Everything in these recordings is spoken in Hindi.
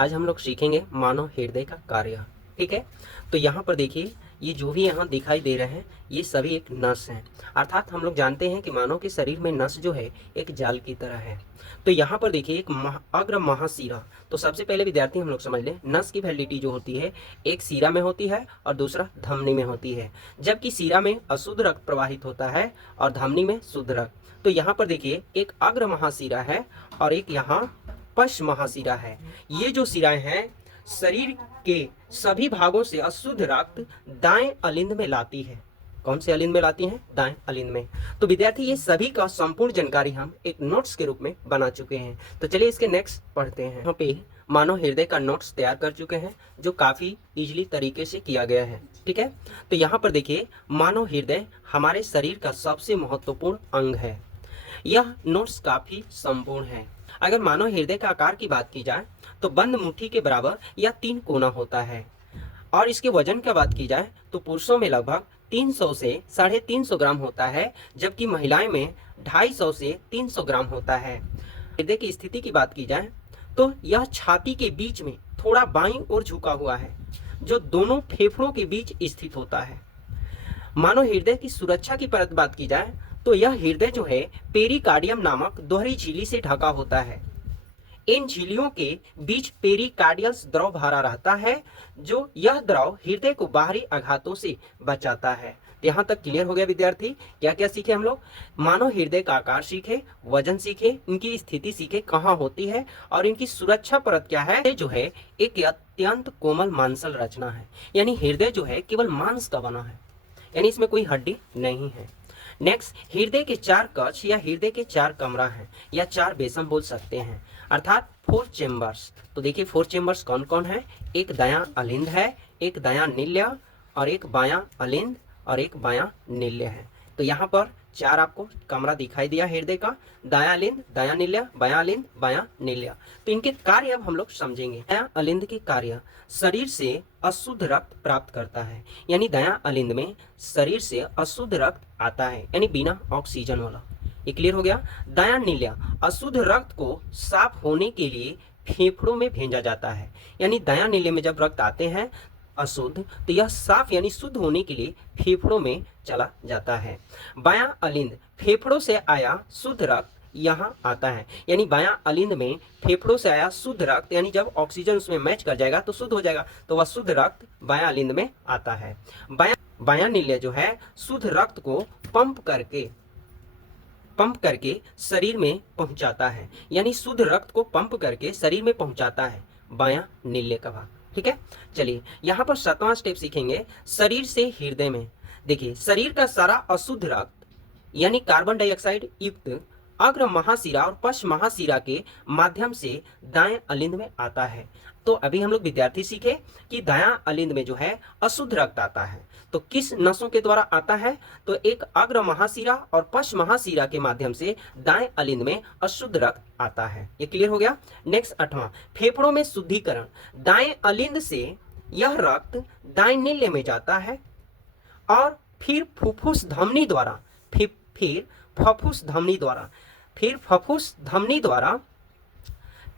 आज हम लोग सीखेंगे मानव हृदय का कार्य। ठीक है, तो यहाँ पर देखिए, ये जो भी यहाँ दिखाई दे रहे हैं ये सभी एक नस हैं। अर्थात हम लोग जानते हैं कि मानव के शरीर में नस जो है एक जाल की तरह है। तो यहाँ पर देखिए एक अग्र महाशिरा। तो सबसे पहले विद्यार्थी हम लोग समझ लें, नस की वैलिडिटी जो होती है एक शिरा में होती है और दूसरा धमनी में होती है। जबकि शिरा में अशुद्ध रक्त प्रवाहित होता है और धमनी में शुद्ध रक्त। तो यहाँ पर देखिए एक अग्र महाशिरा है और एक यहाँ पश्च महाशिरा है। ये जो शिराएं हैं शरीर के सभी भागों से अशुद्ध रक्त दाएं अलिंद में लाती है। कौन से अलिंद में लाती हैं? दाएं अलिंद में। तो विद्यार्थी ये सभी का संपूर्ण जानकारी हम एक नोट्स के रूप में बना चुके हैं। तो चलिए इसके नेक्स्ट पढ़ते हैं। यहाँ पे मानव हृदय का नोट्स तैयार कर चुके हैं जो काफी इजीली तरीके से किया गया है। ठीक है, तो यहाँ पर देखिए मानव हृदय हमारे शरीर का सबसे महत्वपूर्ण अंग है। यह नोट्स काफी संपूर्ण है। अगर मानव हृदय का आकार की बात की जाए तो बंद मुट्ठी के बराबर या 3 कोना होता है। और इसके वजन की बात की जाए तो पुरुषों में लगभग 300 से 350 ग्राम होता है, जबकि महिलाएं में 250 से 300 ग्राम होता है। हृदय की स्थिति की बात की जाए तो यह छाती के बीच में थोड़ा बाईं ओर झुका हुआ है, जो दोनों फेफड़ों के बीच स्थित होता है। मानव हृदय की सुरक्षा की परत बात की जाए तो यह हृदय जो है पेरिकार्डियम नामक दोहरी झिल्ली से ढका होता है। इन झिल्लियों के बीच पेरिकार्डियल द्रव भरा रहता है, जो यह द्रव हृदय को बाहरी आघातों से बचाता है। यहाँ तक क्लियर हो गया विद्यार्थी? क्या क्या सीखे हम लोग? मानव हृदय का आकार सीखे, वजन सीखे, इनकी स्थिति सीखे कहाँ होती है, और इनकी सुरक्षा परत क्या है। जो है एक अत्यंत कोमल मांसल रचना है, यानी हृदय जो है केवल मांस का बना है, यानी इसमें कोई हड्डी नहीं है। नेक्स्ट, हृदय के 4 कक्ष या हृदय के 4 कमरा हैं या 4 बेसम बोल सकते हैं, अर्थात 4 चेम्बर्स। तो देखिए 4 चेम्बर्स कौन कौन है? एक दायां अलिंद है, एक दायां नील्य और एक बायां अलिंद और एक बायां नील्य है। तो यहाँ पर 4 आपको कमरा दिखाई दिया हृदय का, दायां अलिंद, दायां नील्य, बायां अलिंद, बायां नील्य। तो इनके कार्य अब हम लोग समझेंगे। दायां अलिंद के कार्य, शरीर से अशुद्ध रक्त प्राप्त करता है, यानी दायां अलिंद में शरीर से अशुद्ध रक्त आता है, यानी बिना ऑक्सीजन वाला। ये क्लियर हो गया? दायां नील्य, अशुद्ध रक्त को साफ होने के लिए फेफड़ों में भेजा जाता है, यानी दायां नील्य में जब रक्त आते हैं अशुद्ध, तो यह साफ यानी शुद्ध होने के लिए फेफड़ों में चला जाता है। बायां अलिंद, फेफड़ों से आया शुद्ध रक्त यहाँ आता है, यानी बायां अलिंद में फेफड़ों से आया शुद्ध रक्त, यानी जब ऑक्सीजन उसमें मैच कर जाएगा तो शुद्ध हो जाएगा, तो वह शुद्ध रक्त बायां अलिंद में आता है। बायां नील्य जो है शुद्ध रक्त को पंप करके शरीर में पहुंचाता है, यानी शुद्ध रक्त को पंप करके शरीर में पहुंचाता है बायां नील्य का भाग। ठीक है, चलिए यहाँ पर 7वां स्टेप सीखेंगे, शरीर से हृदय में। देखिए शरीर का सारा अशुद्ध रक्त यानी कार्बन डाइऑक्साइड युक्त अग्र महाशिरा और पश्च महाशिरा के माध्यम से दाएं अलिंद में आता है। तो अभी हम लोग विद्यार्थी सीखे कि दायां अलिंद में जो है अशुद्ध रक्त आता है, तो किस नसों के द्वारा आता है? तो एक अग्र महाशिरा और पश्च महाशिरा के माध्यम से दाएं अलिंद में अशुद्ध रक्त आता है। ये क्लियर हो गया? नेक्स्ट 8वां, फेफड़ों में शुद्धिकरण। दाएं अलिंद से यह रक्त दाएं नील्य में जाता है और फिर फुफ्फुस धमनी द्वारा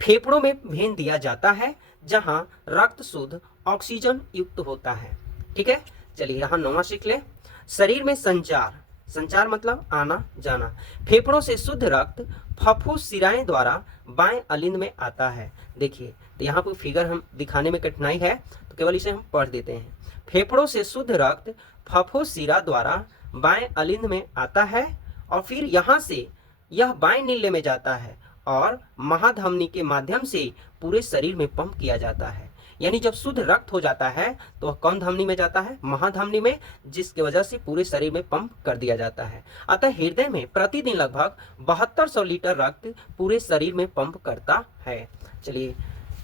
फेफड़ों में भेज दिया जाता है, जहां रक्त शुद्ध ऑक्सीजन युक्त होता है। ठीक है, चलिए यहाँ 9वां सीख ले, शरीर में संचार मतलब आना जाना। फेफड़ों से शुद्ध रक्त फुफ्फुस शिराएं द्वारा बाएं अलिंद में आता है। देखिए तो यहाँ पर फिगर हम दिखाने में कठिनाई है, तो केवल इसे हम पढ़ देते हैं। फेफड़ों से शुद्ध रक्त फुफ्फुस शिरा द्वारा बाएं अलिंद में आता है और फिर यहाँ से यह बाएं नील्य में जाता है और महाधमनी के माध्यम से पूरे शरीर में पंप किया जाता है। यानी जब शुद्ध रक्त हो जाता है तो वह कौन धमनी में जाता है? महाधमनी में, जिसकी वजह से पूरे शरीर में पंप कर दिया जाता है। अतः हृदय में प्रतिदिन लगभग 7200 लीटर रक्त पूरे शरीर में पंप करता है। चलिए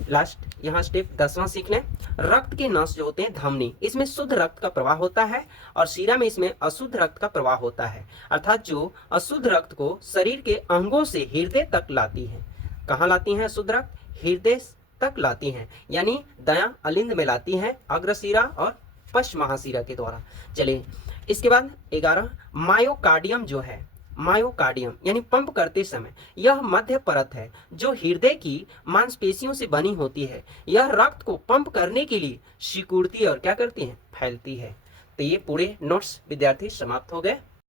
लास्ट यहाँ स्टेप 10वां सीख लें। रक्त के नस जो होते हैं धमनी, इसमें शुद्ध रक्त का प्रवाह होता है और शिरा में इसमें अशुद्ध रक्त का प्रवाह होता है, अर्थात जो अशुद्ध रक्त को शरीर के अंगों से हृदय तक लाती है। कहाँ लाती हैं अशुद्ध रक्त? हृदय तक लाती हैं, यानी दायां अलिंद में लाती हैं अग्रशिरा और पश्च महाशिरा के द्वारा। चलिए इसके बाद 11, मायोकार्डियम जो है, मायोकार्डियम यानी पंप करते समय यह मध्य परत है जो हृदय की मांसपेशियों से बनी होती है। यह रक्त को पंप करने के लिए सिकुड़ती है और क्या करती है, फैलती है। तो ये पूरे नोट्स विद्यार्थी समाप्त हो गए।